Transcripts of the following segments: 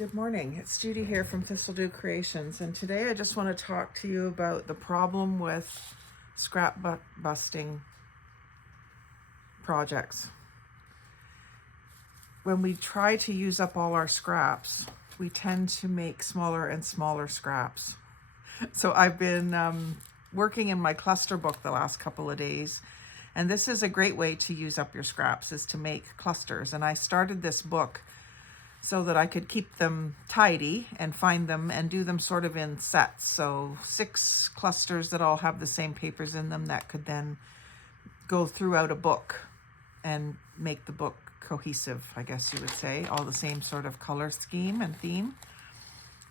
Good morning. It's Judy here from Thistledew Creations, and today I just want to talk to you about the problem with scrapbusting projects. When we try to use up all our scraps, we tend to make smaller and smaller scraps. So I've been working in my cluster book the last couple of days, and this is a great way to use up your scraps, is to make clusters. And I started this book so that I could keep them tidy and find them and do them sort of in sets. So 6 clusters that all have the same papers in them that could then go throughout a book and make the book cohesive, I guess you would say, all the same sort of color scheme and theme.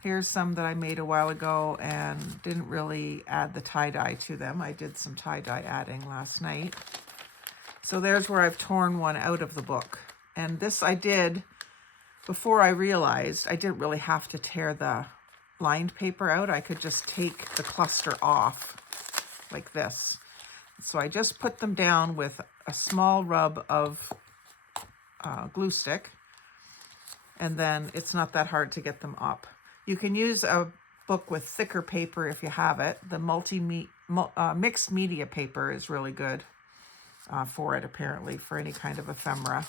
Here's some that I made a while ago and didn't really add the tie-dye to them. I did some tie-dye adding last night. So there's where I've torn one out of the book. And this I did before I realized I didn't really have to tear the lined paper out. I could just take the cluster off like this. So I just put them down with a small rub of glue stick, and then it's not that hard to get them up. You can use a book with thicker paper if you have it. The mixed media paper is really good for it, apparently, for any kind of ephemera.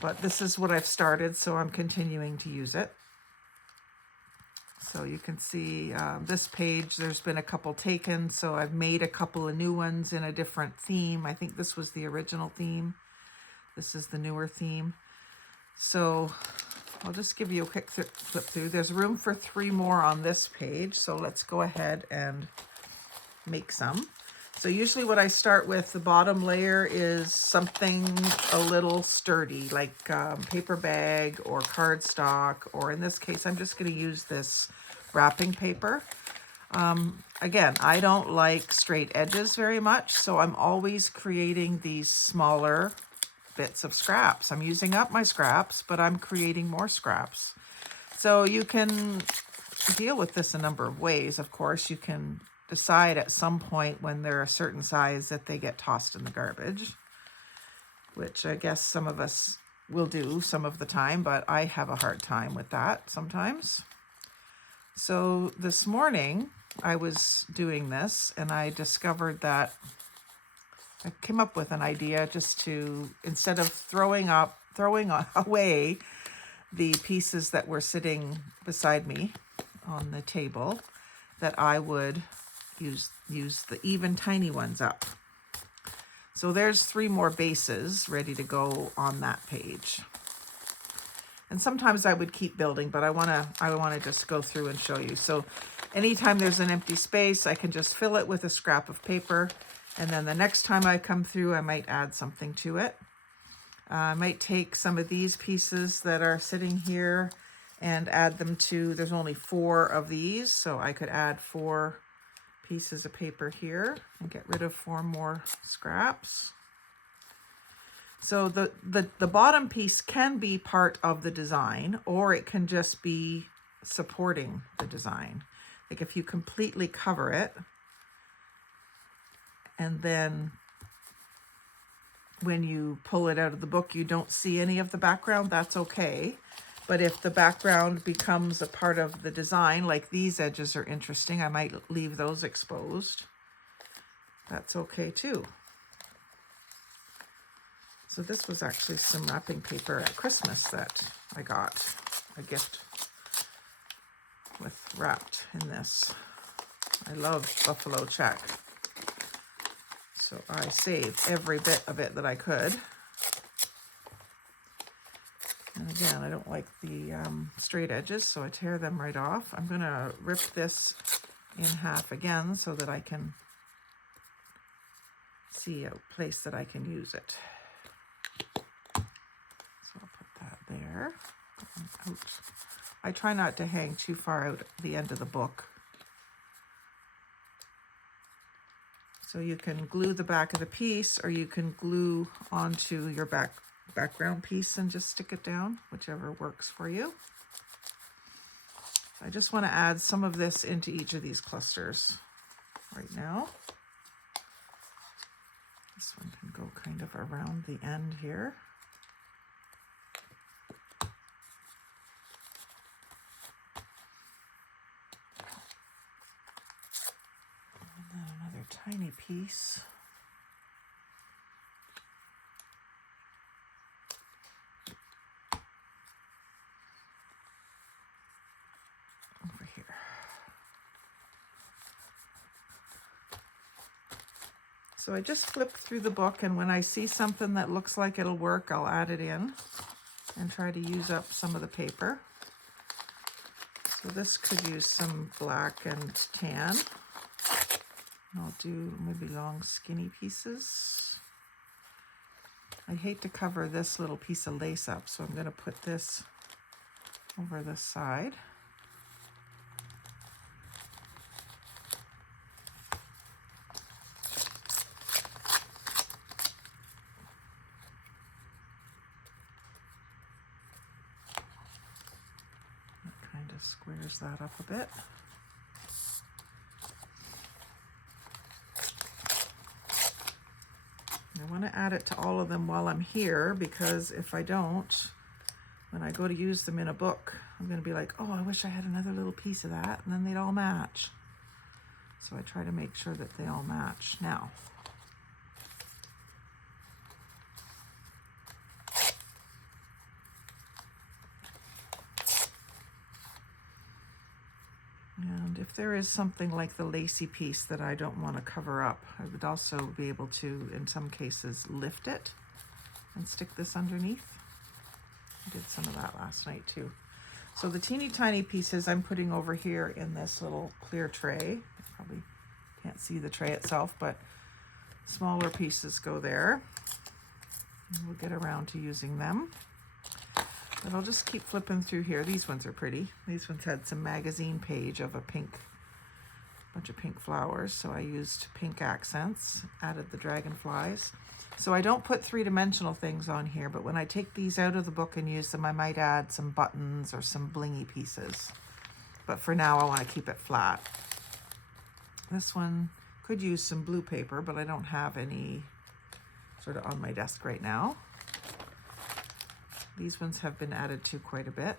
But this is what I've started, so I'm continuing to use it. So you can see this page, there's been a couple taken, so I've made a couple of new ones in a different theme. I think this was the original theme. This is the newer theme. So I'll just give you a quick flip through. There's room for 3 more on this page, so let's go ahead and make some. So usually what I start with, the bottom layer is something a little sturdy, like paper bag or cardstock, or in this case, I'm just going to use this wrapping paper. Again, I don't like straight edges very much, so I'm always creating these smaller bits of scraps. I'm using up my scraps, but I'm creating more scraps. So you can deal with this a number of ways. Of course, you can decide at some point when they're a certain size that they get tossed in the garbage, which I guess some of us will do some of the time, but I have a hard time with that sometimes. So this morning I was doing this and I discovered that I came up with an idea just to, instead of throwing away the pieces that were sitting beside me on the table, that I would use the even tiny ones up. So there's 3 more bases ready to go on that page. And sometimes I would keep building, but I want to just go through and show you. So anytime there's an empty space, I can just fill it with a scrap of paper, and then the next time I come through, I might add something to it. I might take some of these pieces that are sitting here and add them to, there's only 4 of these, so I could add 4 pieces of paper here and get rid of 4 more scraps. So the bottom piece can be part of the design, or it can just be supporting the design. Like if you completely cover it, and then when you pull it out of the book, you don't see any of the background, that's okay. But if the background becomes a part of the design, like these edges are interesting, I might leave those exposed. That's okay too. So this was actually some wrapping paper at Christmas that I got, a gift with wrapped in this. I love buffalo check. So I saved every bit of it that I could. And again, I don't like the straight edges, so I tear them right off. I'm going to rip this in half again so that I can see a place that I can use it. So I'll put that there. Out. I try not to hang too far out the end of the book. So you can glue the back of the piece, or you can glue onto your background piece and just stick it down, whichever works for you. I just want to add some of this into each of these clusters right now. This one can go kind of around the end here. tiny piece. Over here. So I just flip through the book, and when I see something that looks like it'll work, I'll add it in and try to use up some of the paper. So this could use some black and tan. I'll do maybe long skinny pieces. I hate to cover this little piece of lace up, so I'm going to put this over this side. That kind of squares that up a bit. I want to add it to all of them while I'm here, because if I don't, when I go to use them in a book, I'm going to be like, oh, I wish I had another little piece of that, and then they'd all match. So I try to make sure that they all match. Now, and if there is something like the lacy piece that I don't want to cover up, I would also be able to, in some cases, lift it and stick this underneath. I did some of that last night too. So the teeny tiny pieces I'm putting over here in this little clear tray. You probably can't see the tray itself, but smaller pieces go there. And we'll get around to using them. But I'll just keep flipping through here. These ones are pretty. These ones had some magazine page of a bunch of pink flowers. So I used pink accents, added the dragonflies. So I don't put three-dimensional things on here, but when I take these out of the book and use them, I might add some buttons or some blingy pieces. But for now, I want to keep it flat. This one could use some blue paper, but I don't have any sort of on my desk right now. These ones have been added to quite a bit.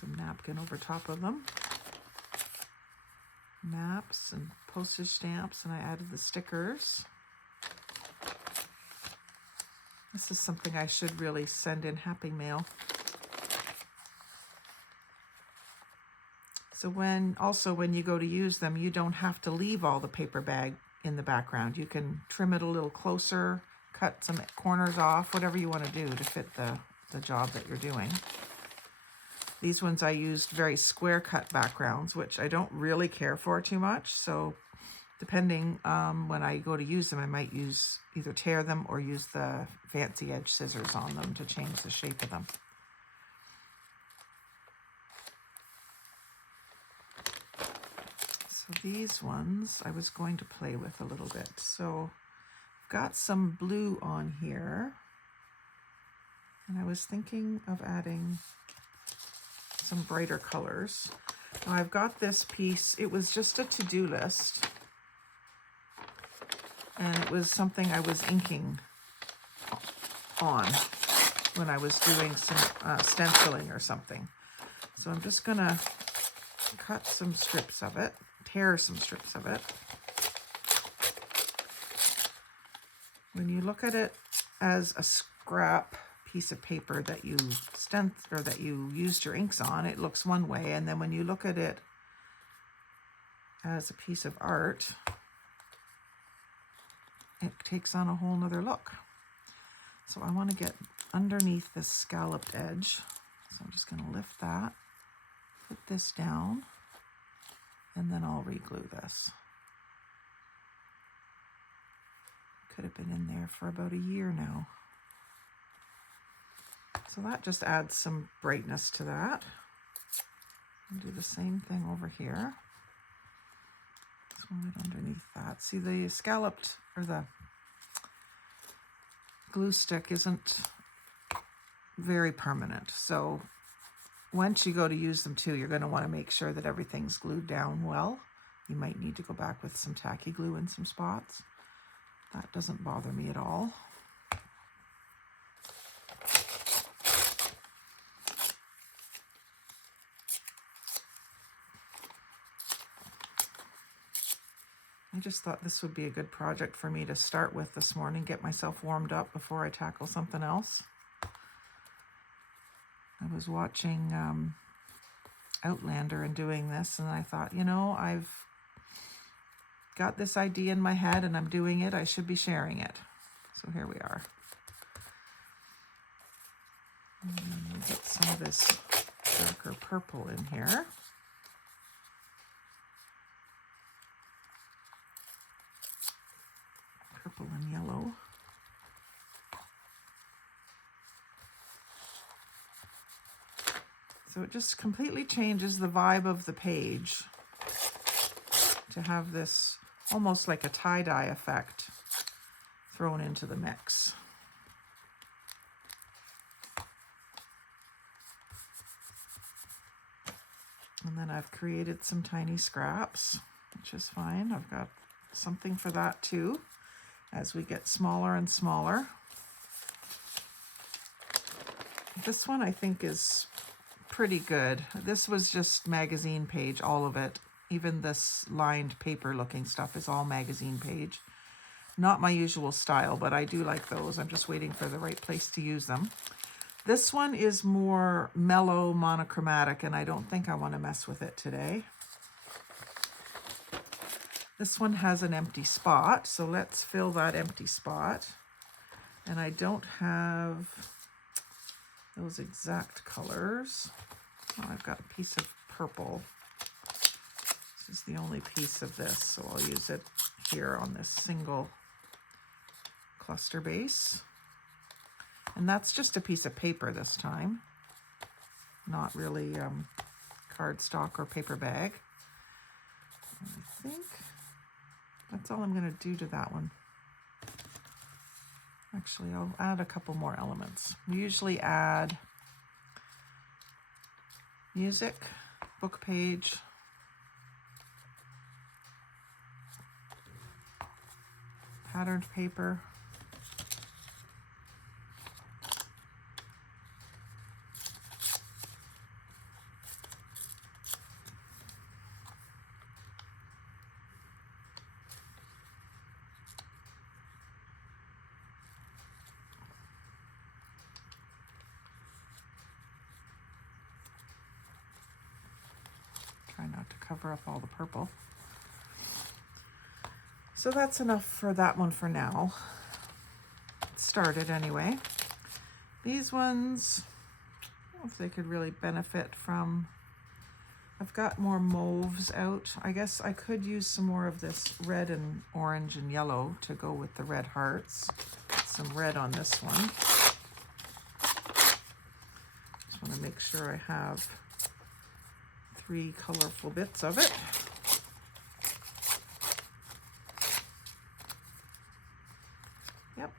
Some napkin over top of them. Maps and postage stamps, and I added the stickers. This is something I should really send in Happy Mail. So when you go to use them, you don't have to leave all the paper bag in the background. You can trim it a little closer, cut some corners off, whatever you want to do to fit the job that you're doing. These ones I used very square cut backgrounds, which I don't really care for too much. So depending when I go to use them, I might either tear them or use the fancy edge scissors on them to change the shape of them. So these ones I was going to play with a little bit. So I've got some blue on here, and I was thinking of adding some brighter colors. Now I've got this piece. It was just a to-do list, and it was something I was inking on when I was doing some stenciling or something. So I'm just gonna cut some strips of it, tear some strips of it. When you look at it as a scrap piece of paper that you that you used your inks on, it looks one way, and then when you look at it as a piece of art, it takes on a whole nother look. So I want to get underneath this scalloped edge. So I'm just going to lift that, put this down, and then I'll re-glue this. Could have been in there for about a year now. So that just adds some brightness to that. I'll do the same thing over here. This one right underneath that. See, the scalloped, or the glue stick isn't very permanent. So once you go to use them too, you're going to want to make sure that everything's glued down well. You might need to go back with some tacky glue in some spots. That doesn't bother me at all. just thought this would be a good project for me to start with this morning, get myself warmed up before I tackle something else. I was watching Outlander and doing this, and I thought, you know, I've got this idea in my head and I'm doing it. I should be sharing it. So here we are. We'll get some of this darker purple in here. Purple and yellow. So it just completely changes the vibe of the page to have this almost like a tie-dye effect thrown into the mix. And then I've created some tiny scraps, which is fine. I've got something for that too, as we get smaller and smaller. This one I think is pretty good. This was just magazine page, all of it. Even this lined paper looking stuff is all magazine page. Not my usual style, but I do like those. I'm just waiting for the right place to use them. This one is more mellow monochromatic, and I don't think I want to mess with it today. This one has an empty spot, so let's fill that empty spot. And I don't have those exact colors. Oh, I've got a piece of purple. This is the only piece of this, so I'll use it here on this single cluster base. And that's just a piece of paper this time, not really cardstock or paper bag. I think that's all I'm going to do to that one. Actually, I'll add a couple more elements. We usually add music, book page, patterned paper, try not to cover up all the purple. So that's enough for that one for now. It started anyway. These ones, I don't know if they could really benefit from, I've got more mauves out. I guess I could use some more of this red and orange and yellow to go with the red hearts. Some red on this one. Just want to make sure I have 3 colorful bits of it. Yep.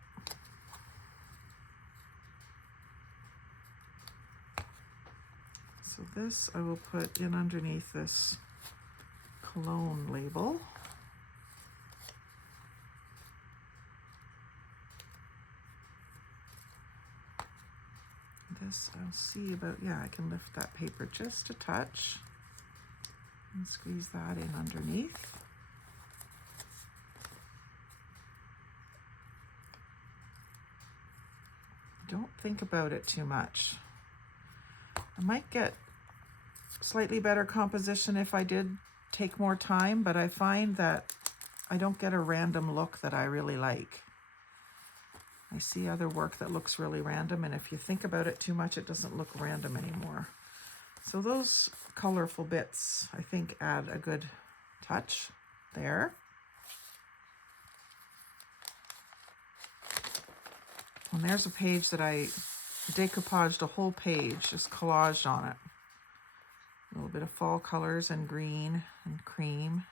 So this I will put in underneath this cologne label. This I'll see about, yeah, I can lift that paper just a touch and squeeze that in underneath. Don't think about it too much. I might get slightly better composition if I did take more time, but I find that I don't get a random look that I really like. I see other work that looks really random, and if you think about it too much, it doesn't look random anymore. So those colorful bits, I think, add a good touch there. And there's a page that I decoupaged, a whole page, just collaged on it. A little bit of fall colors and green and cream.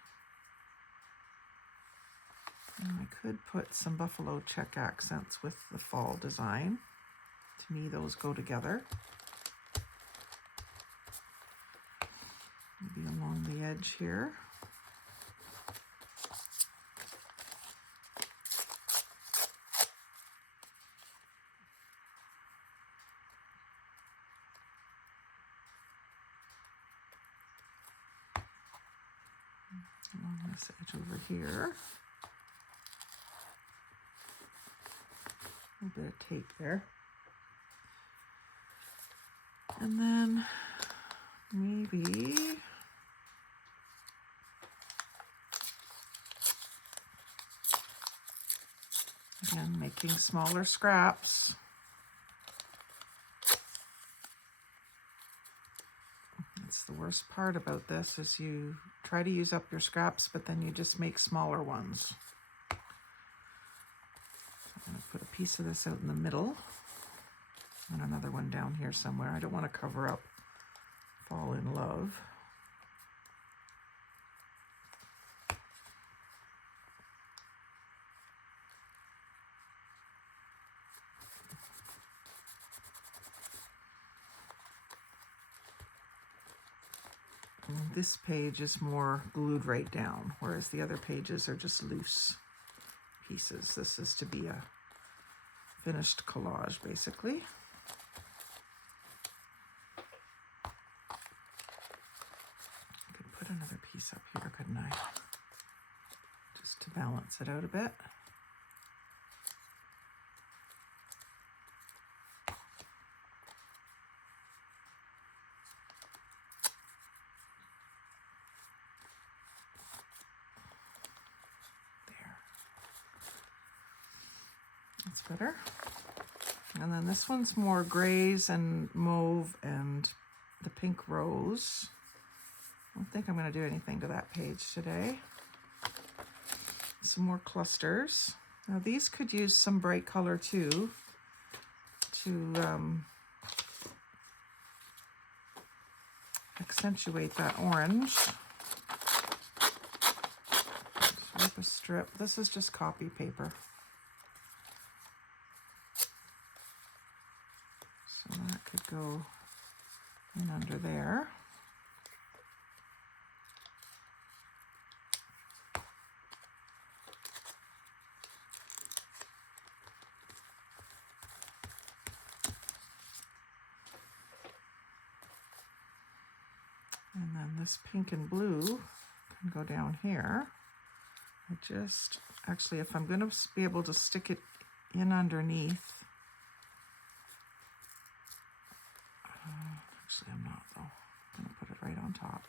And I could put some buffalo check accents with the fall design. To me, those go together. Maybe along the edge here. along this edge over here. A little bit of tape there. And then maybe again, making smaller scraps. That's the worst part about this, is you try to use up your scraps, but then you just make smaller ones. So I'm going to put a piece of this out in the middle and another one down here somewhere. I don't want to cover up Fall in Love. And this page is more glued right down, whereas the other pages are just loose pieces. This is to be a finished collage, basically. I could put another piece up here, couldn't I? Just to balance it out a bit. That's better. And then this one's more grays and mauve and the pink rose. I don't think I'm going to do anything to that page today. Some more clusters. Now these could use some bright color too, to accentuate that orange. Just rip a strip. This is just copy paper. So that could go in under there. And then this pink and blue can go down here. I just, actually, if I'm going to be able to stick it in underneath, actually I'm not though, I'm going to put it right on top.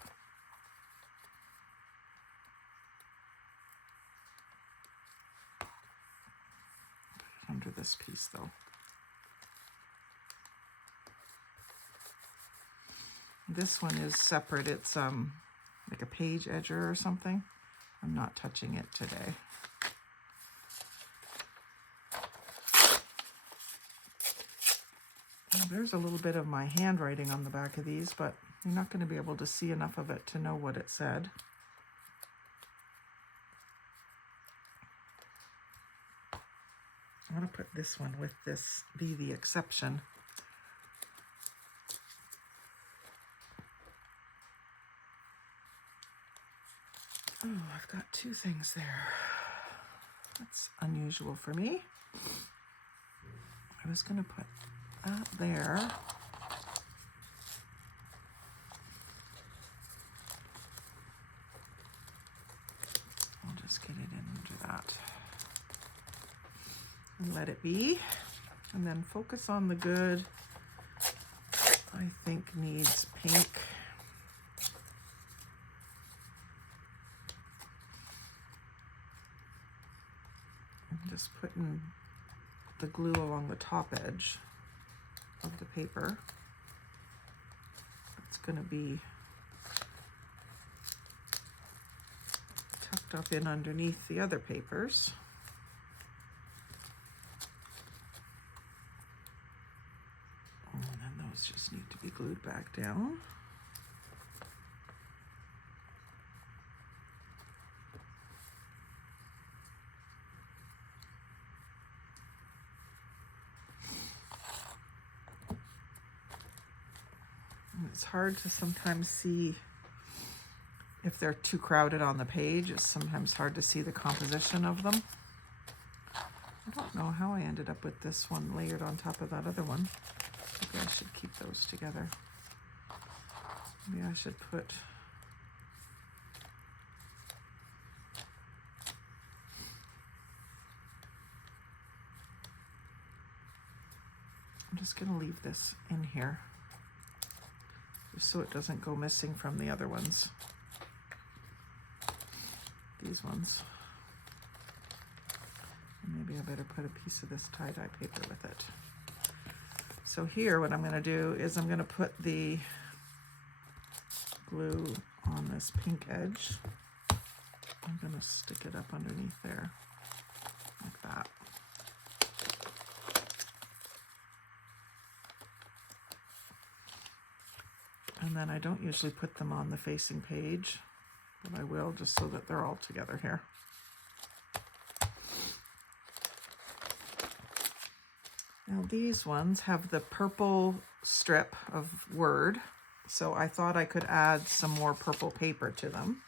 Put it under this piece though. This one is separate. It's like a page edger or something. I'm not touching it today. Well, there's a little bit of my handwriting on the back of these, but you're not going to be able to see enough of it to know what it said. I'm going to put this one with this Be the Exception. Oh, I've got two things there. That's unusual for me. I was going to put that there. I'll just get it in under that. And let it be. And then focus on the good. I think needs pink. Just putting the glue along the top edge of the paper. It's going to be tucked up in underneath the other papers. And then those just need to be glued back down. It's hard to sometimes see if they're too crowded on the page. It's sometimes hard to see the composition of them. I don't know how I ended up with this one layered on top of that other one. Maybe I should keep those together. Maybe I should put I'm just going to leave this in here just so it doesn't go missing from the other ones. These ones. And maybe I better put a piece of this tie-dye paper with it. So here what I'm going to do is I'm going to put the glue on this pink edge. I'm going to stick it up underneath there like that. And then I don't usually put them on the facing page, but I will just so that they're all together here. Now these ones have the purple strip of word, so I thought I could add some more purple paper to them.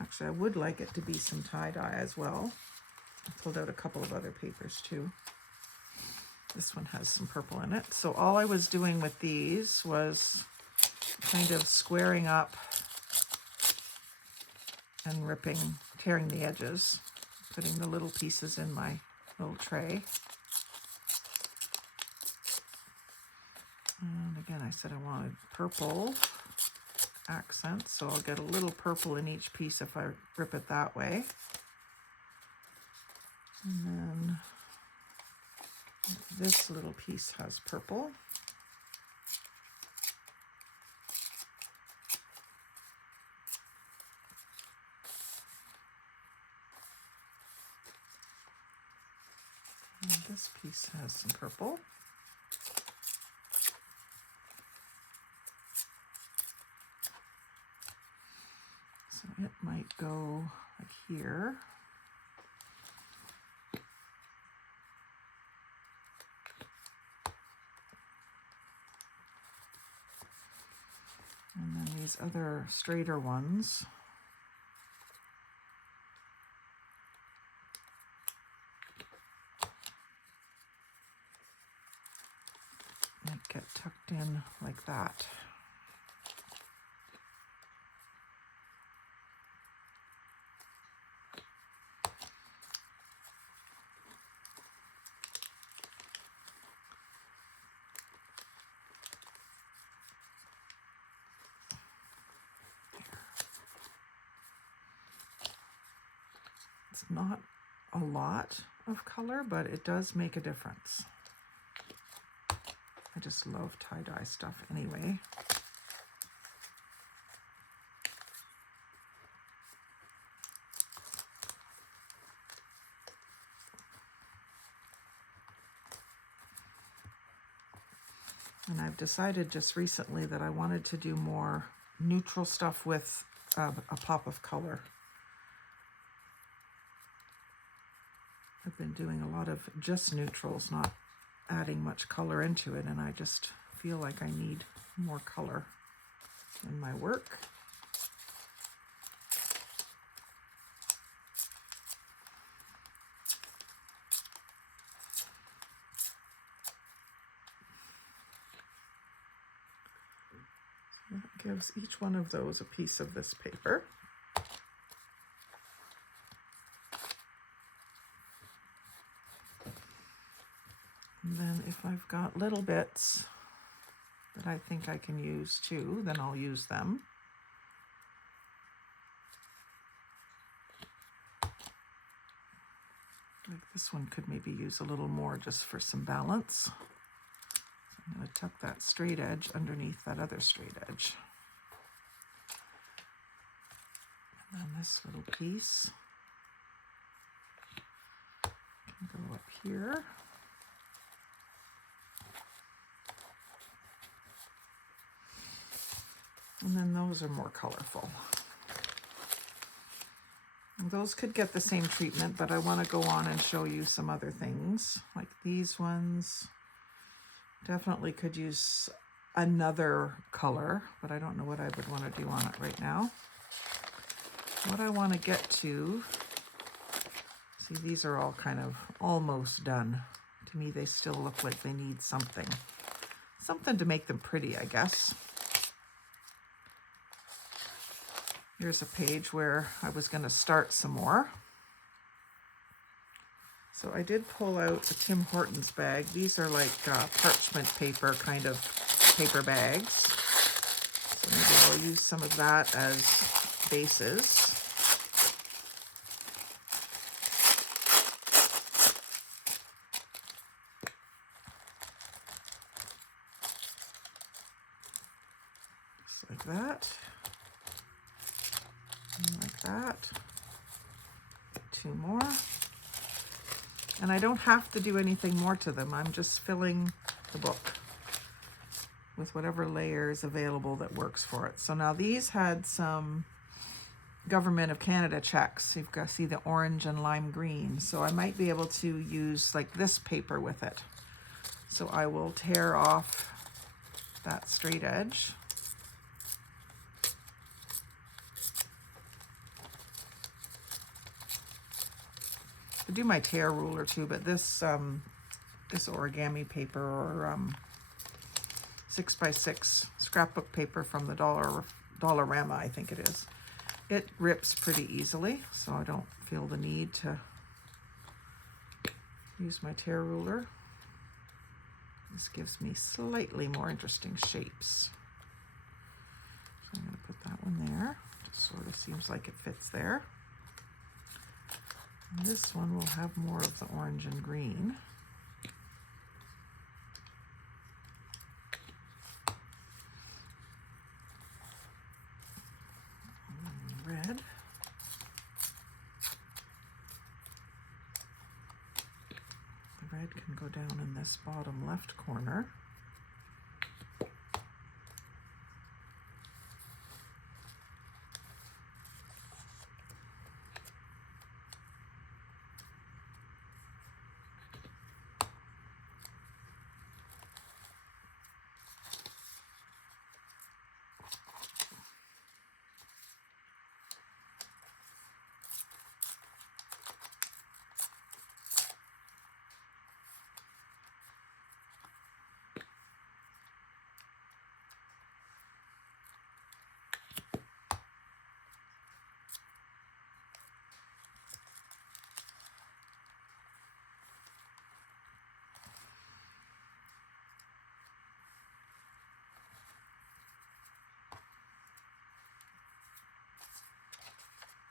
Actually, I would like it to be some tie-dye as well. I pulled out a couple of other papers too. This one has some purple in it. So all I was doing with these was kind of squaring up and tearing the edges, putting the little pieces in my little tray. And again, I said I wanted purple accents, so I'll get a little purple in each piece if I rip it that way. And then this little piece has purple. And this piece has some purple. So it might go like here. And then these other straighter ones might get tucked in like that. It's not a lot of color, but it does make a difference. I just love tie-dye stuff anyway. And I've decided just recently that I wanted to do more neutral stuff with a pop of color. I've been doing a lot of just neutrals, not adding much color into it, and I just feel like I need more color in my work. So that gives each one of those a piece of this paper. And then if I've got little bits that I think I can use too, then I'll use them. Like this one could maybe use a little more just for some balance. So I'm going to tuck that straight edge underneath that other straight edge. And then this little piece can go up here. And then those are more colorful. And those could get the same treatment, but I want to go on and show you some other things. Like these ones definitely could use another color, but I don't know what I would want to do on it right now. What I want to get to, see, these are all kind of almost done. To me, they still look like they need something. Something to make them pretty, I guess. Here's a page where I was going to start some more. So I did pull out the Tim Hortons bag. These are like parchment paper kind of paper bags. So maybe I'll use some of that as bases. Just like that. And like that. 2 more. And I don't have to do anything more to them. I'm just filling the book with whatever layer is available that works for it. So now these had some Government of Canada checks. You've got to see the orange and lime green. So I might be able to use like this paper with it. So I will tear off that straight edge. I do my tear ruler too, but this this origami paper or 6x6 scrapbook paper from the Dollarama, I think it is. It rips pretty easily, so I don't feel the need to use my tear ruler. This gives me slightly more interesting shapes. So I'm going to put that one there. Just sort of seems like it fits there. And this one will have more of the orange and green. And red. The red can go down in this bottom left corner.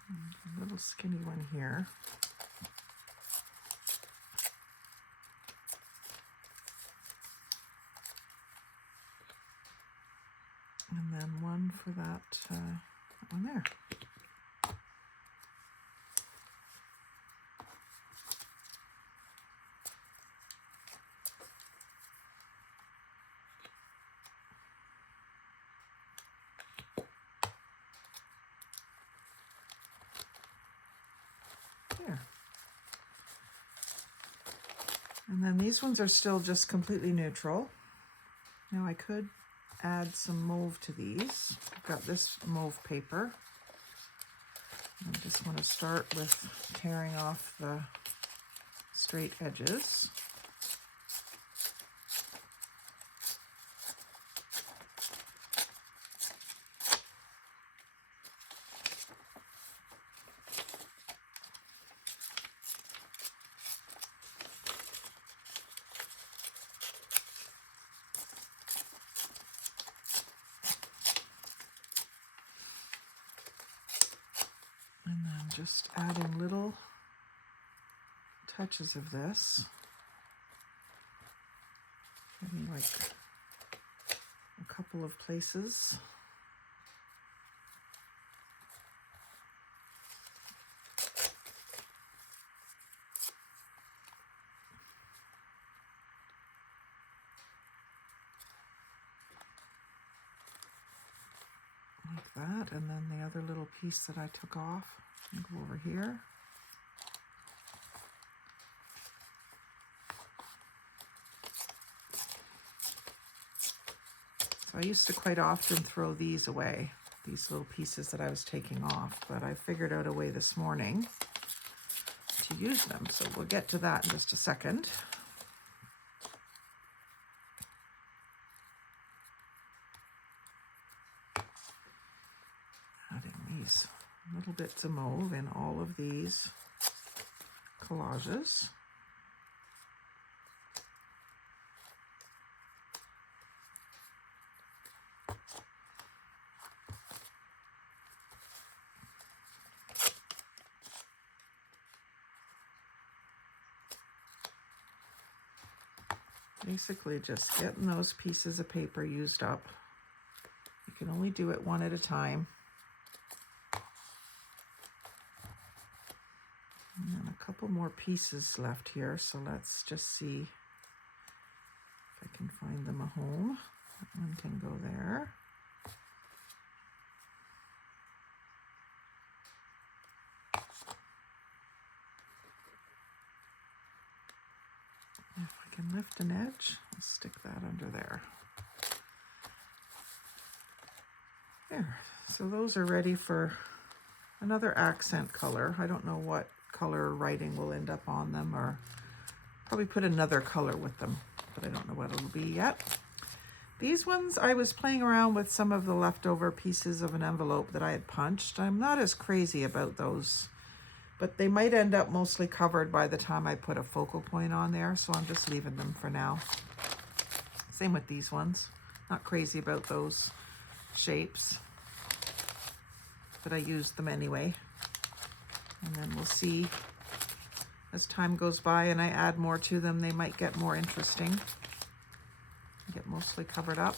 A little skinny one here. And then one for that one there. There. And then these ones are still just completely neutral. Now I could add some mauve to these. I've got this mauve paper. I just want to start with tearing off the straight edges. And then just adding little touches of this. Maybe like a couple of places. Like that, and then the other little piece that I took off, and go over here. So I used to quite often throw these away, these little pieces that I was taking off, but I figured out a way this morning to use them, so we'll get to that in just a second. Adding these little bits of mauve in all of these collages. Basically just getting those pieces of paper used up. You can only do it one at a time. And then a couple more pieces left here, so let's just see if I can find them a home. That one can go there. If I can lift an edge, I'll stick that under there. There, so those are ready for another accent color. I don't know what color writing will end up on them, or probably put another color with them, but I don't know what it'll be yet. These ones, I was playing around with some of the leftover pieces of an envelope that I had punched. I'm not as crazy about those, but they might end up mostly covered by the time I put a focal point on there, so I'm just leaving them for now. Same with these ones. Not crazy about those shapes, but I used them anyway. And then we'll see as time goes by and I add more to them, they might get more interesting. Get mostly covered up.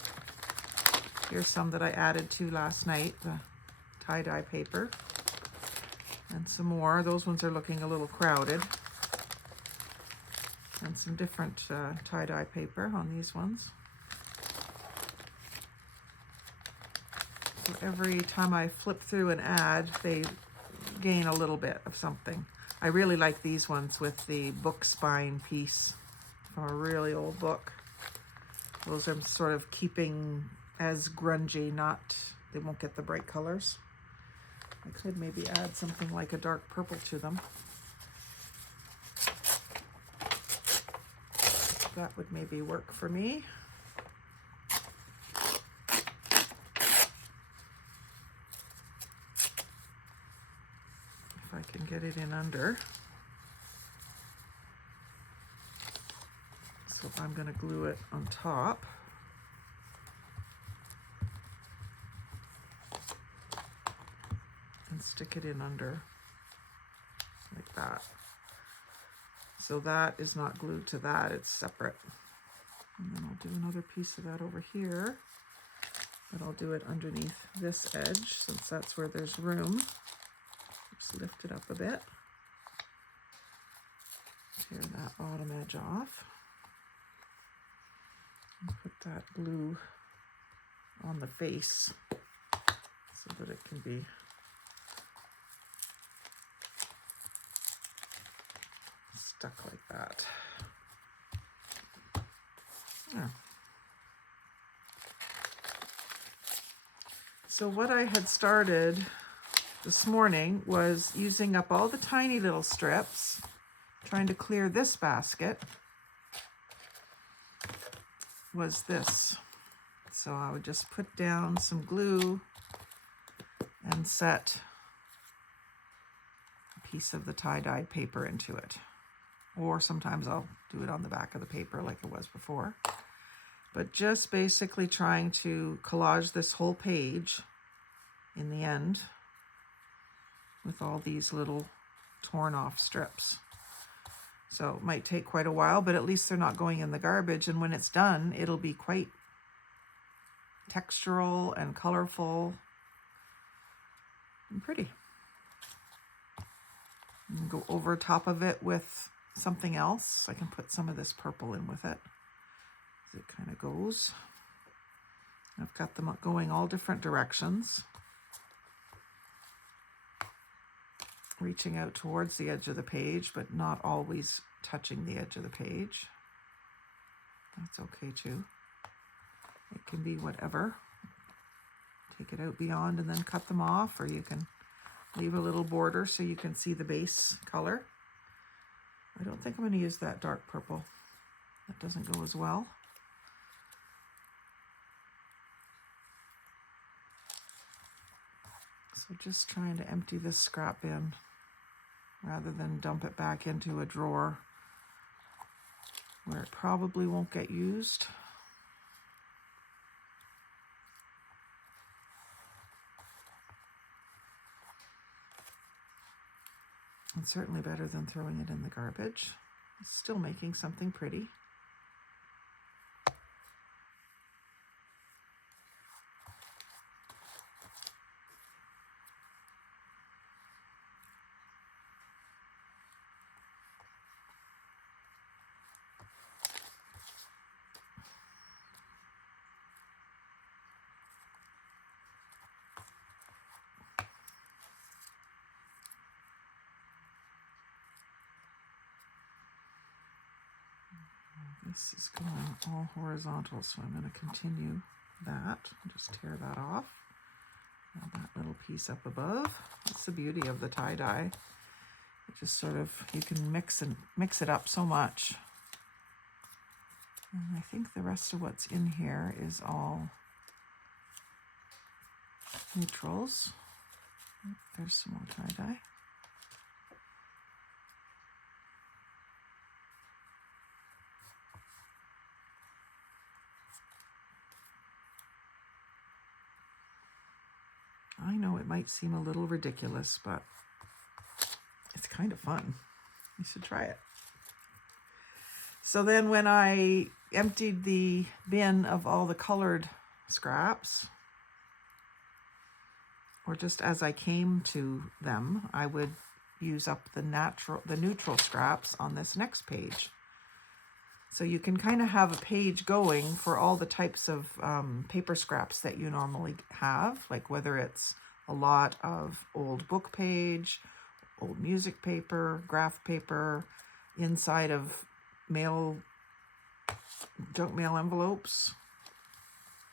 Here's some that I added to last night, the tie-dye paper. And some more. Those ones are looking a little crowded. And some different tie-dye paper on these ones. So every time I flip through an ad, they gain a little bit of something. I really like these ones with the book spine piece from a really old book. Those I'm sort of keeping as grungy, they won't get the bright colors. I could maybe add something like a dark purple to them. That would maybe work for me. If I can get it in under. So I'm going to glue it on top. And stick it in under like that. So that is not glued to that, it's separate. And then I'll do another piece of that over here, but I'll do it underneath this edge since that's where there's room. Just lift it up a bit. Tear that bottom edge off. And put that glue on the face so that it can be stuck like that. Yeah. So what I had started this morning was using up all the tiny little strips, trying to clear this basket, was this. So I would just put down some glue and set a piece of the tie-dyed paper into it. Or sometimes I'll do it on the back of the paper like it was before. But just basically trying to collage this whole page in the end with all these little torn off strips. So it might take quite a while, but at least they're not going in the garbage. And when it's done, it'll be quite textural and colorful and pretty. And go over top of it with something else. I can put some of this purple in with it as it kind of goes. I've got them going all different directions, reaching out towards the edge of the page, but not always touching the edge of the page. That's okay too. It can be whatever. Take it out beyond and then cut them off, or you can leave a little border so you can see the base color. I don't think I'm going to use that dark purple. That doesn't go as well. So just trying to empty this scrap bin rather than dump it back into a drawer where it probably won't get used. It's certainly better than throwing it in the garbage. It's still making something pretty. This is going all horizontal, so I'm going to continue that. Just tear that off. Now that little piece up above. That's the beauty of the tie-dye. It just sort of, you can mix it up so much. And I think the rest of what's in here is all neutrals. There's some more tie-dye. I know it might seem a little ridiculous, but it's kind of fun. You should try it. So then when I emptied the bin of all the colored scraps, or just as I came to them, I would use up the neutral scraps on this next page. So you can kind of have a page going for all the types of paper scraps that you normally have, like whether it's a lot of old book page, old music paper, graph paper, inside of junk mail envelopes.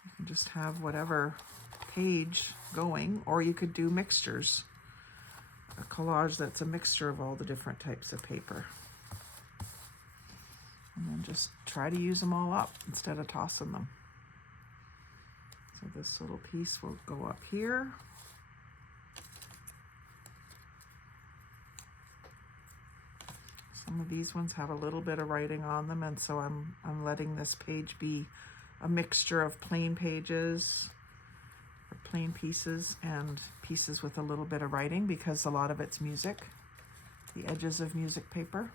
You can just have whatever page going, or you could do mixtures, a collage that's a mixture of all the different types of paper. And then just try to use them all up instead of tossing them. So this little piece will go up here. Some of these ones have a little bit of writing on them, and so I'm letting this page be a mixture of plain pages, or plain pieces, and pieces with a little bit of writing, because a lot of it's music, the edges of music paper.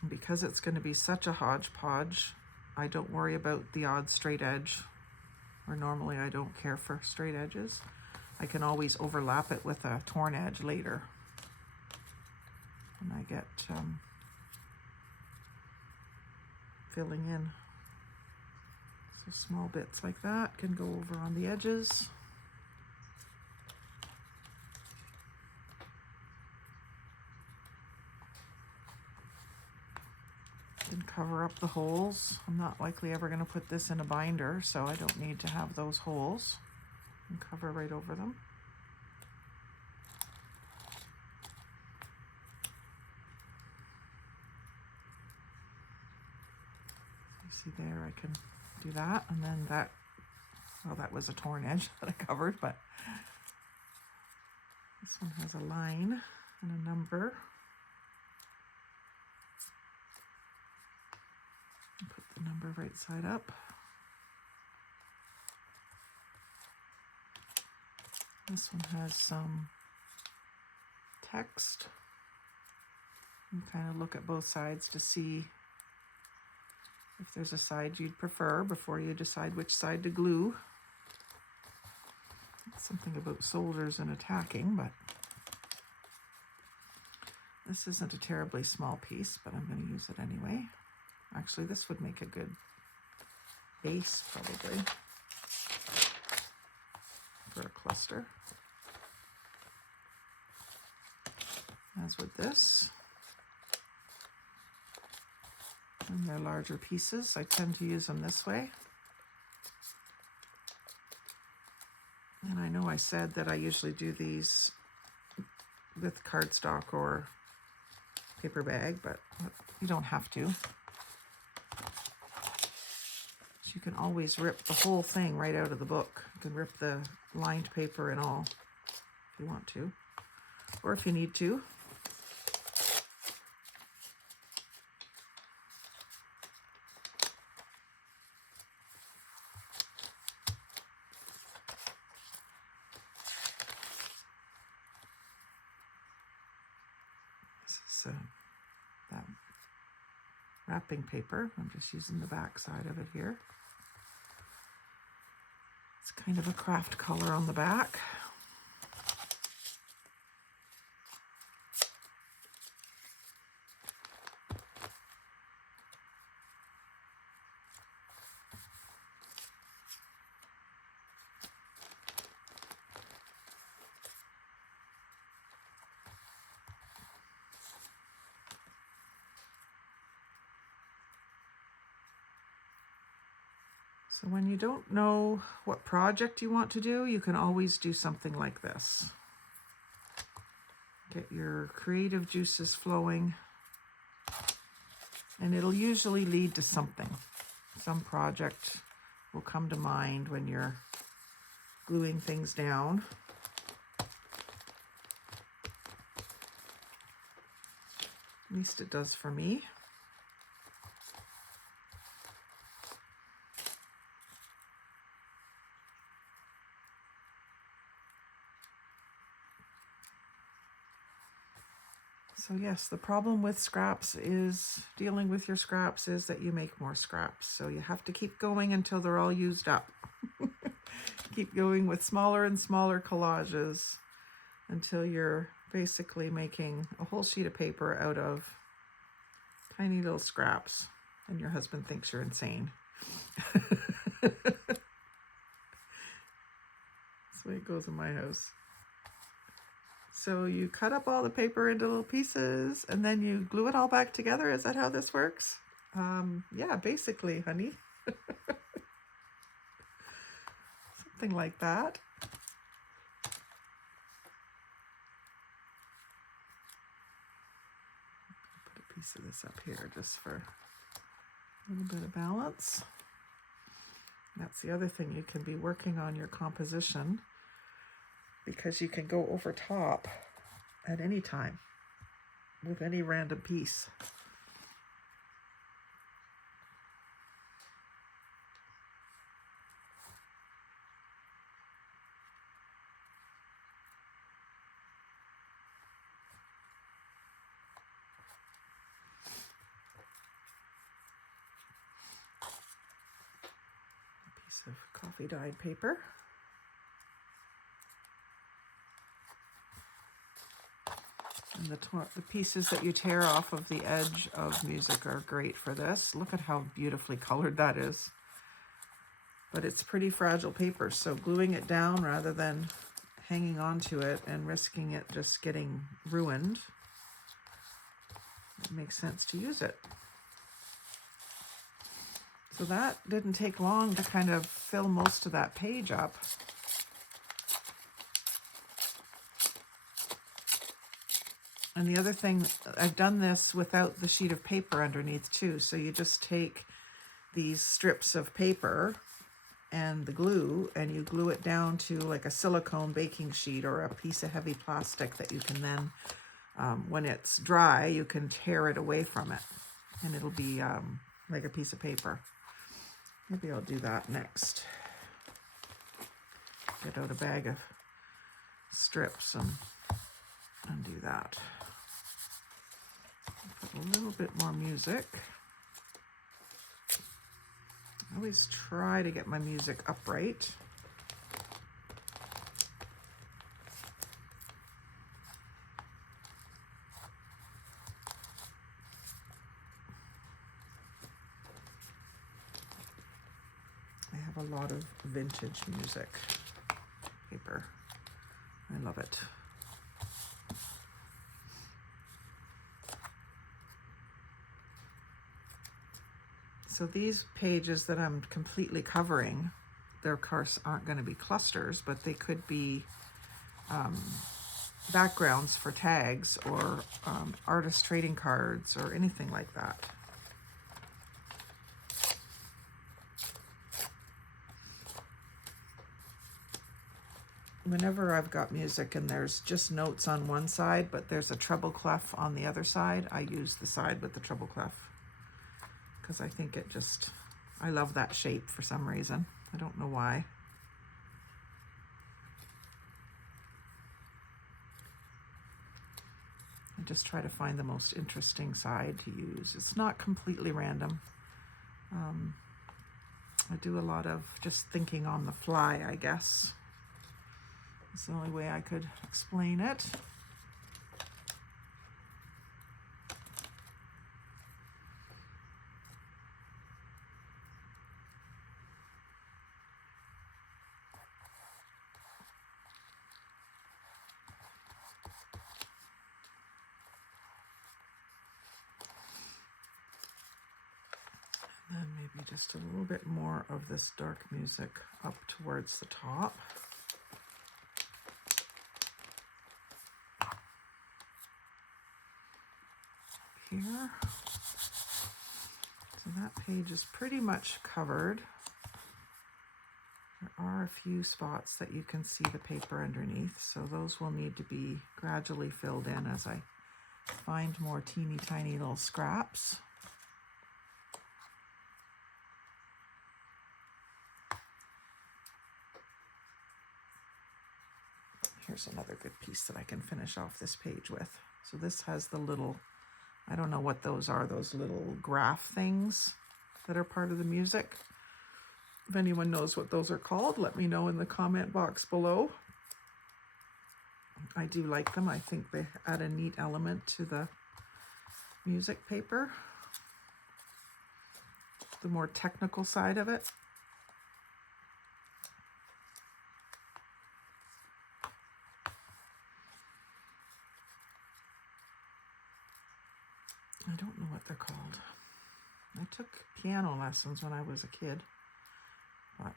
And because it's going to be such a hodgepodge, I don't worry about the odd straight edge, or normally I don't care for straight edges. I can always overlap it with a torn edge later. And I get filling in. So small bits like that can go over on the edges. Can cover up the holes. I'm not likely ever going to put this in a binder, so I don't need to have those holes. And cover right over them. You see there, I can do that, and then that, well, that was a torn edge that I covered, but this one has a line and a number. Put the number right side up. This one has some text. You kind of look at both sides to see if there's a side you'd prefer before you decide which side to glue. It's something about soldiers and attacking, but this isn't a terribly small piece, but I'm going to use it anyway. Actually, this would make a good base, probably, for a cluster. As with this. And they're larger pieces. I tend to use them this way. And I know I said that I usually do these with cardstock or paper bag, but you don't have to. So you can always rip the whole thing right out of the book. You can rip the lined paper and all if you want to, or if you need to. That wrapping paper. I'm just using the back side of it here. It's kind of a craft color on the back. So when you don't know what project you want to do, you can always do something like this. Get your creative juices flowing, and it'll usually lead to something. Some project will come to mind when you're gluing things down. At least it does for me. So yes, the problem with scraps is, dealing with your scraps, is that you make more scraps. So you have to keep going until they're all used up. Keep going with smaller and smaller collages until you're basically making a whole sheet of paper out of tiny little scraps, and your husband thinks you're insane. That's the way it goes in my house. So you cut up all the paper into little pieces and then you glue it all back together. Is that how this works? Yeah, basically, honey. Something like that. Put a piece of this up here just for a little bit of balance. That's the other thing, you can be working on your composition because you can go over top at any time with any random piece. A piece of coffee dyed paper. And the pieces that you tear off of the edge of music are great for this. Look at how beautifully colored that is. But it's pretty fragile paper, so gluing it down rather than hanging on to it and risking it just getting ruined, it makes sense to use it. So that didn't take long to kind of fill most of that page up. And the other thing, I've done this without the sheet of paper underneath too. So you just take these strips of paper and the glue, and you glue it down to like a silicone baking sheet or a piece of heavy plastic that you can then, when it's dry, you can tear it away from it. And it'll be like a piece of paper. Maybe I'll do that next. Get out a bag of strips and do that. Put a little bit more music. I always try to get my music upright. I have a lot of vintage music paper. I love it. So these pages that I'm completely covering, there of course aren't going to be clusters, but they could be backgrounds for tags or artist trading cards or anything like that. Whenever I've got music and there's just notes on one side, but there's a treble clef on the other side, I use the side with the treble clef. Because I think it just, I love that shape for some reason. I don't know why. I just try to find the most interesting side to use. It's not completely random. I do a lot of just thinking on the fly, I guess. It's the only way I could explain it. And then Maybe just a little bit more of this dark music up towards the top. Here. So that page is pretty much covered. There are a few spots that you can see the paper underneath, so those will need to be gradually filled in as I find more teeny tiny little scraps. Here's another good piece that I can finish off this page with. So this has the little, I don't know what those are, those little graph things that are part of the music. If anyone knows what those are called, let me know in the comment box below. I do like them. I think they add a neat element to the music paper. The more technical side of it. I don't know what they're called. I took piano lessons when I was a kid, but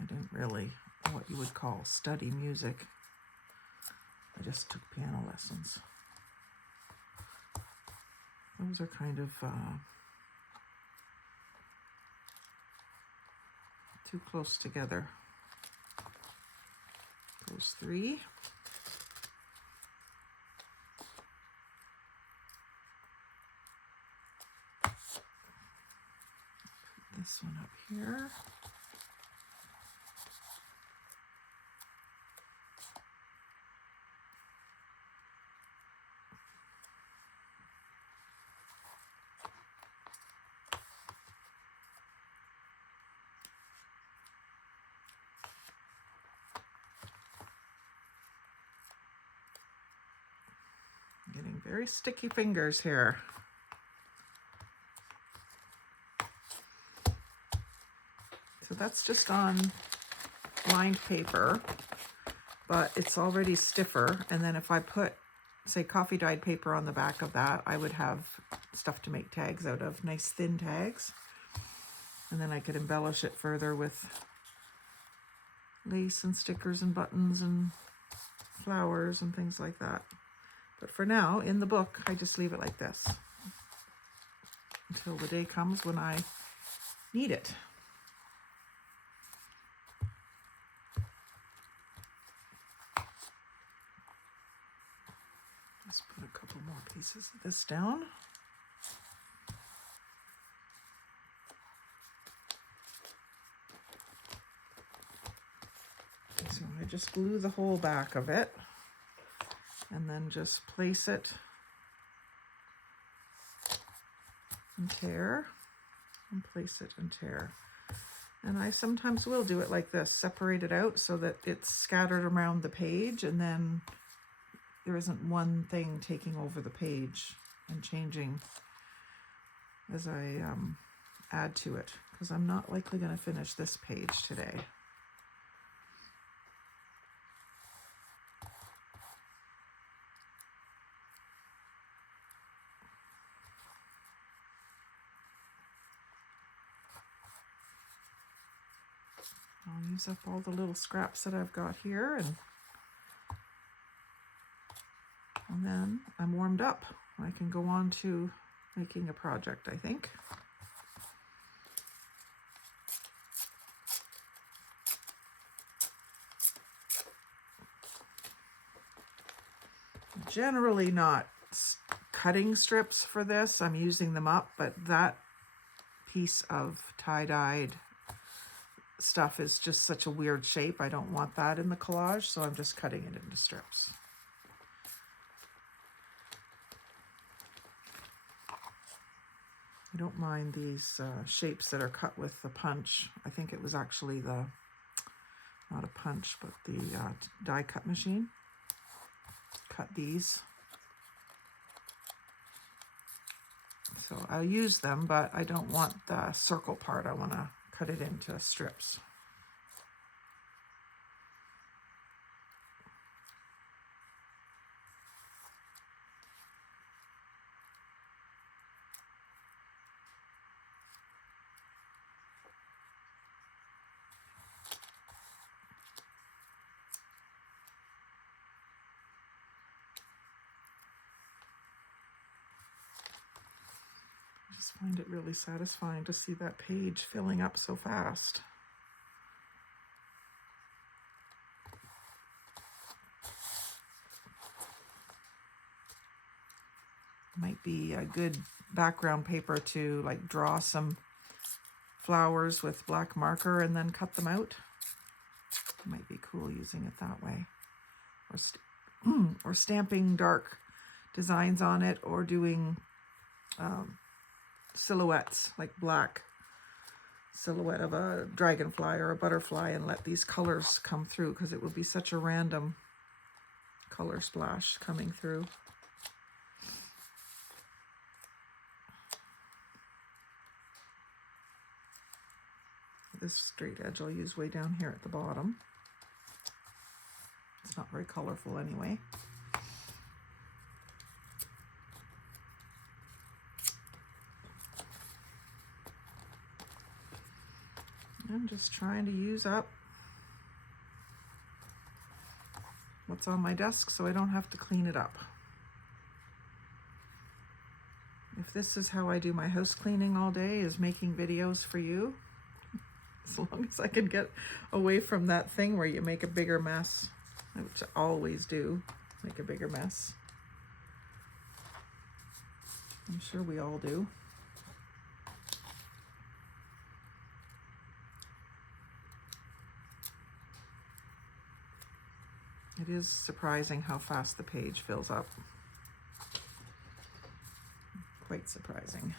I didn't really know what you would call study music. I just took piano lessons. Those are kind of too close together. Those three. This one up here. I'm getting very sticky fingers here. So that's just on lined paper, but it's already stiffer. And then if I put, say, coffee dyed paper on the back of that, I would have stuff to make tags out of, nice thin tags. And then I could embellish it further with lace and stickers and buttons and flowers and things like that. But for now, in the book, I just leave it like this until the day comes when I need it. Let's put a couple more pieces of this down. So I just glue the whole back of it and then just place it and tear and place it and tear. And I sometimes will do it like this, separate it out so that it's scattered around the page and then there isn't one thing taking over the page and changing as I add to it, because I'm not likely going to finish this page today. I'll use up all the little scraps that I've got here, and then I'm warmed up. I can go on to making a project, I think. Generally not cutting strips for this. I'm using them up, but that piece of tie-dyed stuff is just such a weird shape. I don't want that in the collage, so I'm just cutting it into strips. I don't mind these shapes that are cut with the punch. I think it was actually the, not a punch, but the die cut machine. Cut these. So I'll use them, but I don't want the circle part. I want to cut it into strips. just find it really satisfying to see that page filling up so fast. Might be a good background paper to like draw some flowers with black marker and then cut them out. It might be cool using it that way. Or stamping dark designs on it, or doing silhouettes, like black silhouette of a dragonfly or a butterfly, and let these colors come through, because it would be such a random color splash coming through. This straight edge I'll use way down here at the bottom. It's not very colorful anyway. I'm just trying to use up what's on my desk so I don't have to clean it up. If this is how I do my house cleaning all day, is making videos for you, as long as I can get away from that thing where you make a bigger mess, which I always do, make a bigger mess. I'm sure we all do. It is surprising how fast the page fills up. Quite surprising.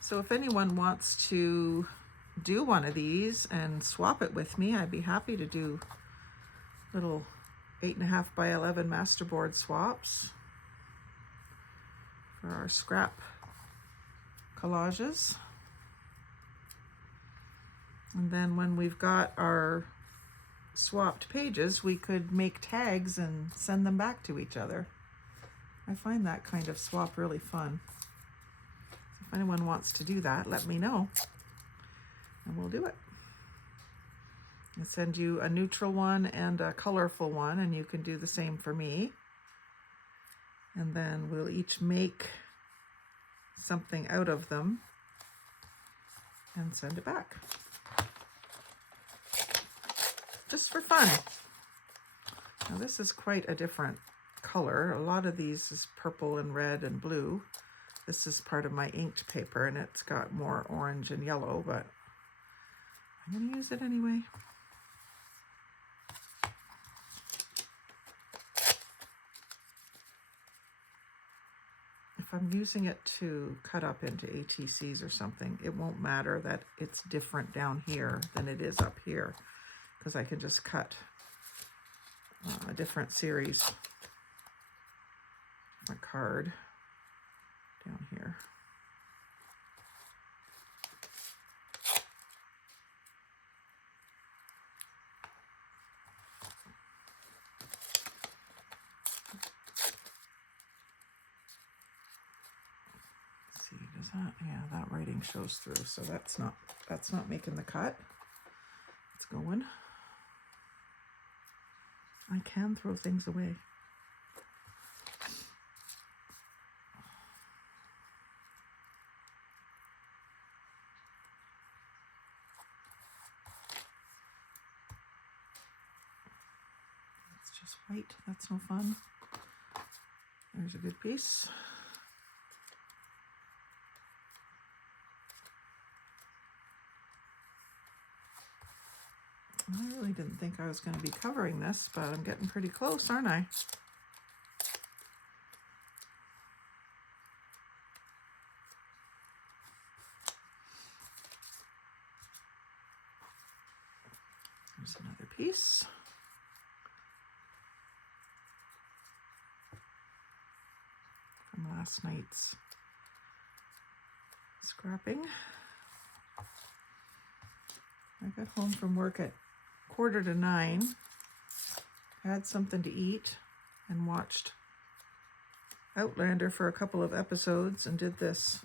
So if anyone wants to do one of these and swap it with me, I'd be happy to do little 8.5 by 11 masterboard swaps for our scrap collages. And then when we've got our swapped pages, we could make tags and send them back to each other. I find that kind of swap really fun. If anyone wants to do that, let me know and we'll do it. I'll send you a neutral one and a colorful one, and you can do the same for me. And then we'll each make something out of them and send it back. Just for fun. Now this is quite a different color. A lot of these is purple and red and blue. This is part of my inked paper, and it's got more orange and yellow, but I'm going to use it anyway. If I'm using it to cut up into ATCs or something, it won't matter that it's different down here than it is up here, because I can just cut a different series, different card down here. Let's see, does that, yeah, that writing shows through, so that's not making the cut. It's going. I can throw things away. It's just white, that's no fun. There's a good piece. I really didn't think I was going to be covering this, but I'm getting pretty close, aren't I? There's another piece. From last night's scrapping. I got home from work at 8:45, had something to eat, and watched Outlander for a couple of episodes, and did this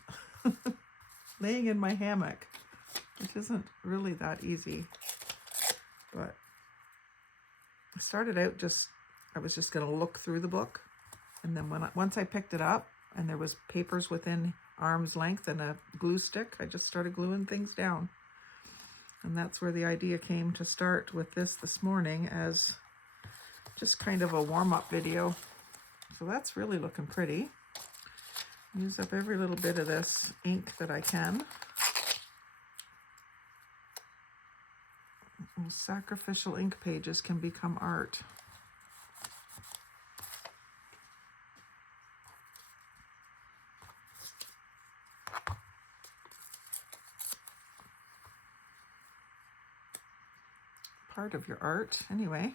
laying in my hammock, which isn't really that easy, but I started out I was just going to look through the book. And then once I picked it up and there was papers within arm's length and a glue stick, I just started gluing things down. And that's where the idea came to start with this morning as just kind of a warm-up video. So that's really looking pretty. Use up every little bit of this ink that I can. Those sacrificial ink pages can become art. Part of your art, anyway.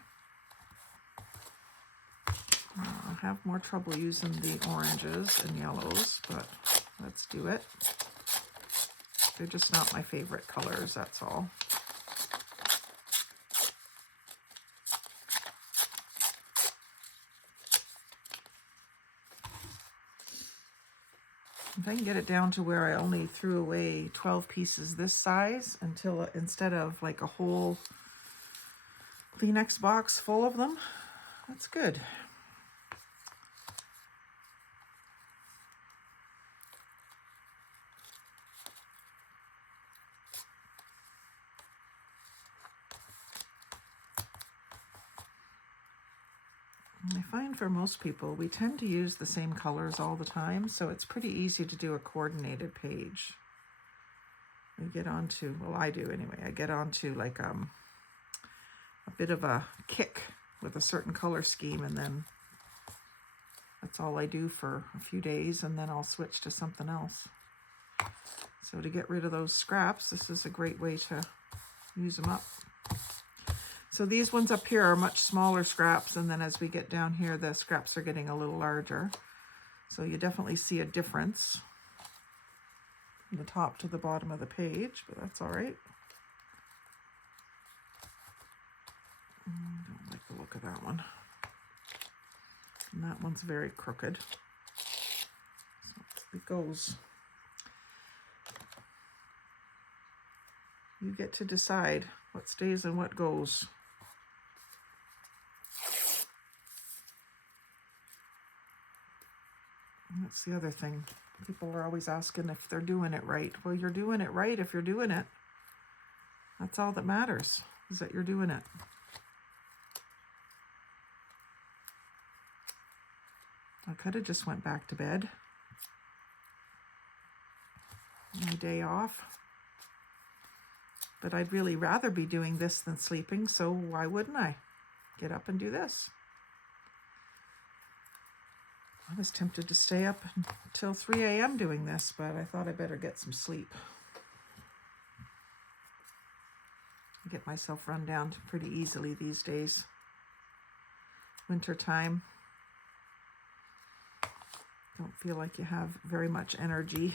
I'll have more trouble using the oranges and yellows, but let's do it. They're just not my favorite colors, that's all. If I can get it down to where I only threw away 12 pieces this size until instead of like a whole Kleenex box full of them, that's good. I find for most people, we tend to use the same colors all the time, so it's pretty easy to do a coordinated page. We get onto, well, I do anyway, I get onto like a bit of a kick with a certain color scheme, and then that's all I do for a few days, and then I'll switch to something else. So to get rid of those scraps, this is a great way to use them up. So these ones up here are much smaller scraps, and then as we get down here, the scraps are getting a little larger. So you definitely see a difference from the top to the bottom of the page, but that's all right. I don't like the look of that one. And that one's very crooked. So it goes. You get to decide what stays and what goes. And that's the other thing. People are always asking if they're doing it right. Well, you're doing it right if you're doing it. That's all that matters, is that you're doing it. I could have just went back to bed. My day off. But I'd really rather be doing this than sleeping, so why wouldn't I get up and do this? I was tempted to stay up until 3 a.m. doing this, but I thought I better get some sleep. I get myself run down pretty easily these days. Winter time. Don't feel like you have very much energy.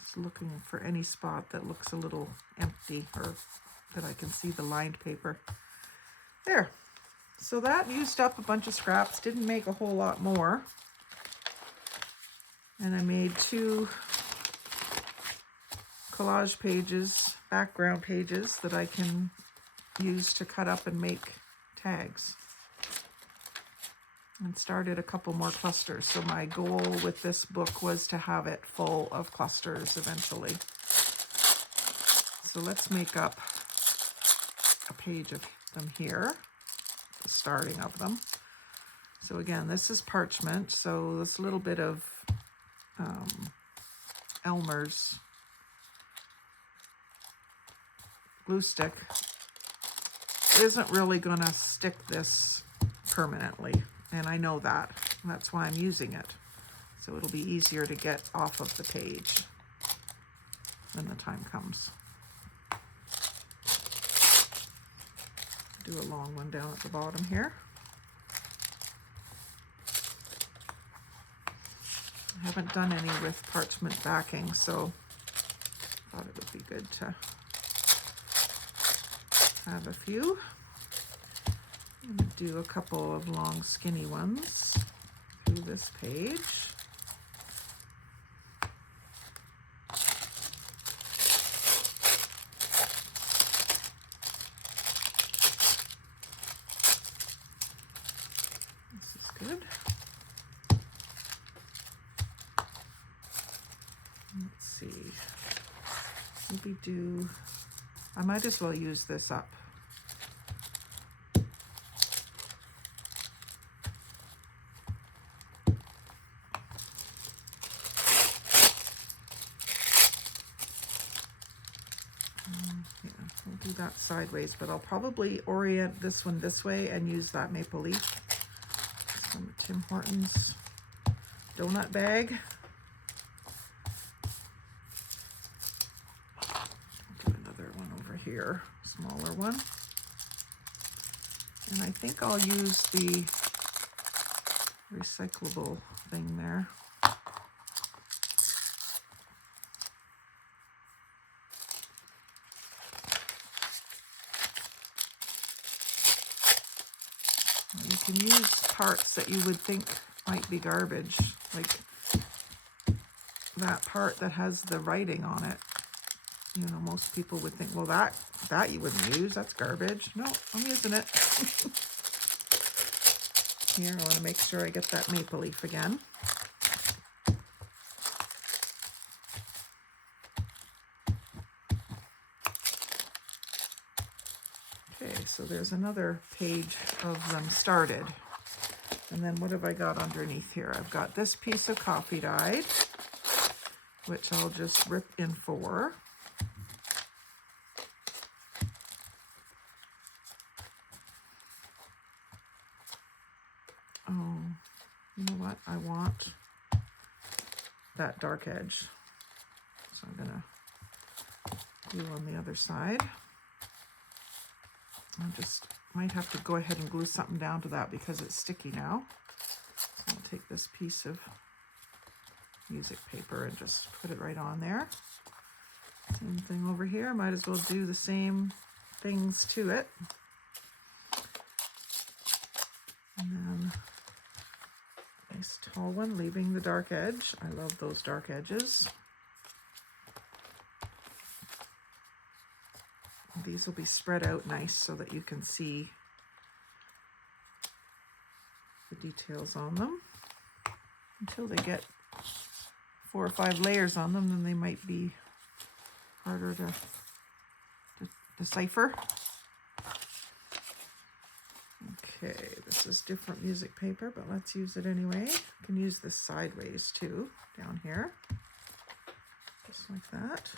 Just looking for any spot that looks a little empty or that I can see the lined paper. There. So that used up a bunch of scraps. Didn't make a whole lot more. And I made 2 collage pages, background pages that I can use to cut up and make tags. And started a couple more clusters. So my goal with this book was to have it full of clusters eventually. So let's make up a page of them here, the starting of them. So again, this is parchment. So this little bit of Elmer's glue stick isn't really going to stick this permanently, and I know that. That's why I'm using it. So it'll be easier to get off of the page when the time comes. Do a long one down at the bottom here. I haven't done any with parchment backing, so I thought it would be good to have a few. I'm going to do a couple of long skinny ones through this page. we do, I might as well use this up. Yeah, we'll do that sideways, but I'll probably orient this one this way and use that maple leaf. Some Tim Hortons donut bag. Do another one over here, smaller one. And I think I'll use the recyclable thing there. You can use parts that you would think might be garbage, like that part that has the writing on it. You know, most people would think, well, that you wouldn't use, that's garbage. No, I'm using it. Here, I want to make sure I get that maple leaf again. Okay, so there's another page of them started. And then what have I got underneath here? I've got this piece of coffee dyed, which I'll just rip in 4. Oh, you know what? I want that dark edge. So I'm gonna glue on the other side. I just might have to go ahead and glue something down to that because it's sticky now. So I'll take this piece of music paper and just put it right on there. Same thing over here. Might as well do the same things to it. And then nice tall one, leaving the dark edge. I love those dark edges. These will be spread out nice so that you can see the details on them. Until they get 4 or 5 layers on them, then they might be harder to decipher. Okay, this is different music paper, but let's use it anyway. You can use this sideways too, down here, just like that.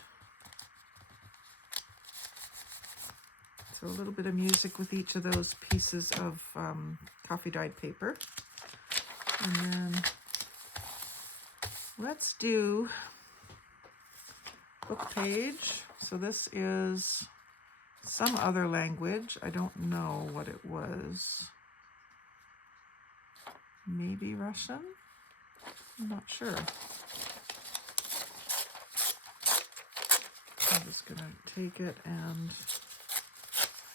So a little bit of music with each of those pieces of coffee dyed paper. And then let's do book page. So this is some other language. I don't know what it was. Maybe Russian? I'm not sure. I'm just gonna take it and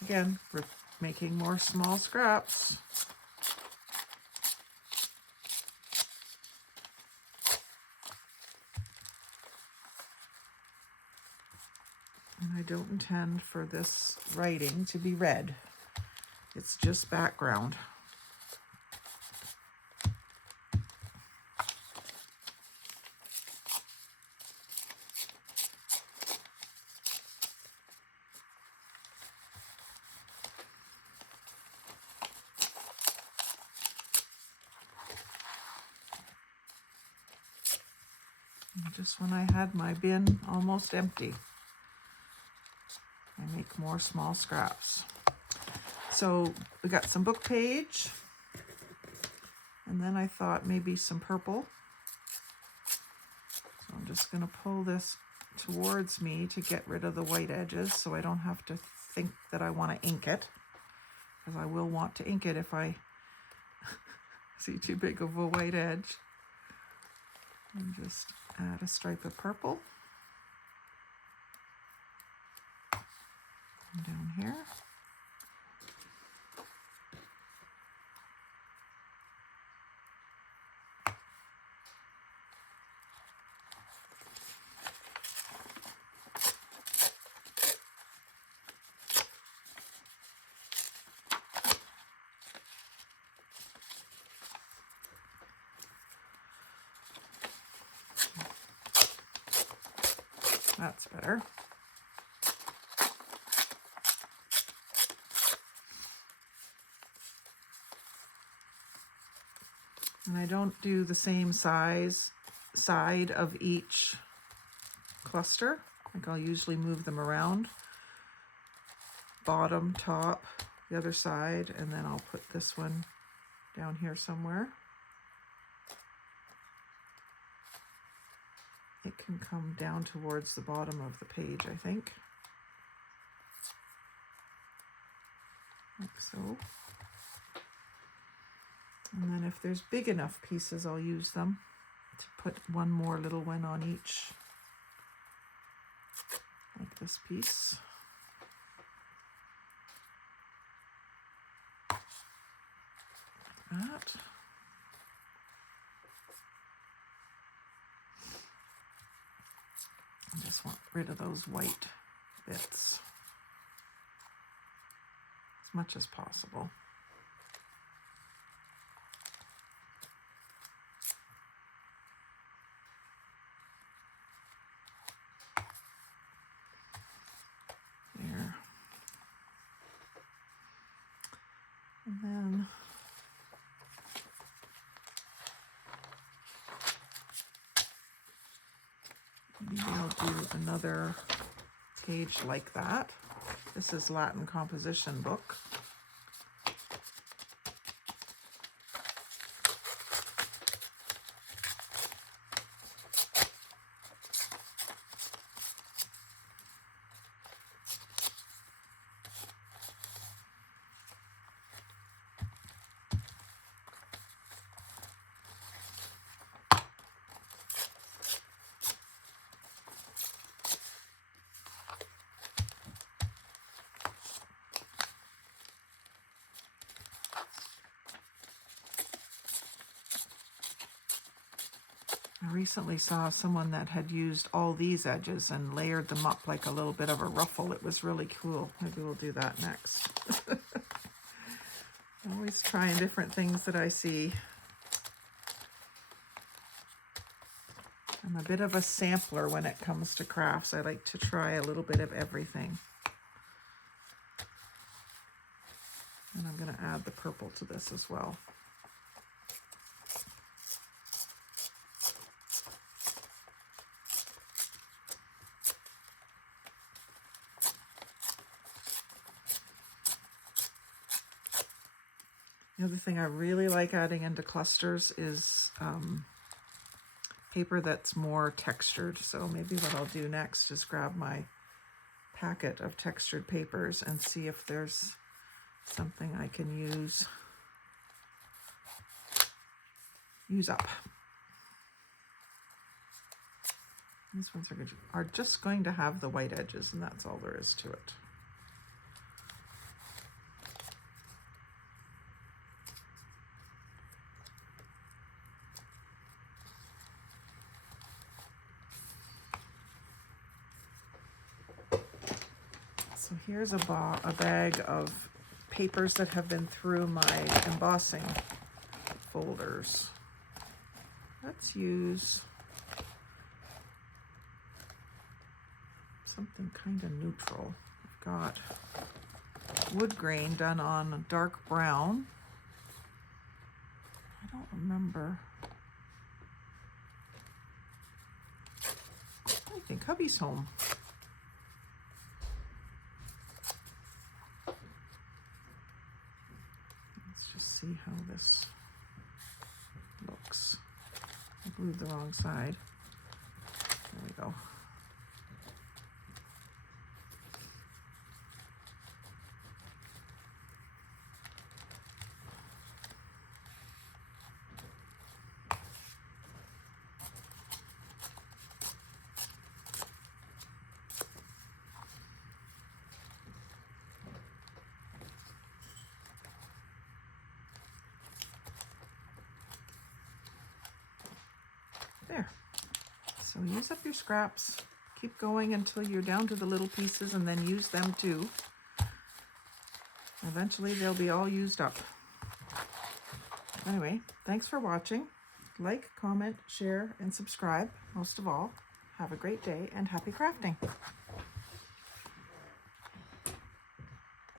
again, we're making more small scraps. And I don't intend for this writing to be read. It's just background. Just when I had my bin almost empty, I make more small scraps. So we got some book page, and then I thought maybe some purple. So I'm just going to pull this towards me to get rid of the white edges so I don't have to think that I want to ink it, because I will want to ink it if I see too big of a white edge. And just add a stripe of purple. And down here. That's better. And I don't do the same side of each cluster. Like I'll usually move them around. Bottom, top, the other side, and then I'll put this one down here somewhere. It can come down towards the bottom of the page, I think. Like so. And then if there's big enough pieces, I'll use them to put one more little one on each. Like this piece. That. I just want rid of those white bits as much as possible. There. And then maybe I'll do another page like that. This is Latin composition book. I recently saw someone that had used all these edges and layered them up like a little bit of a ruffle. It was really cool. Maybe we'll do that next. Always trying different things that I see. I'm a bit of a sampler when it comes to crafts. I like to try a little bit of everything. And I'm going to add the purple to this as well. The other thing I really like adding into clusters is paper that's more textured. So maybe what I'll do next is grab my packet of textured papers and see if there's something I can use up. These ones are just going to have the white edges, and that's all there is to it. So here's a bag of papers that have been through my embossing folders. Let's use something kind of neutral. I've got wood grain done on dark brown. I don't remember. I think hubby's home. See how this looks. I glued the wrong side. There we go. There. So use up your scraps. Keep going until you're down to the little pieces, and then use them too. Eventually they'll be all used up. Anyway, thanks for watching. Like, comment, share, and subscribe. Most of all, have a great day and happy crafting.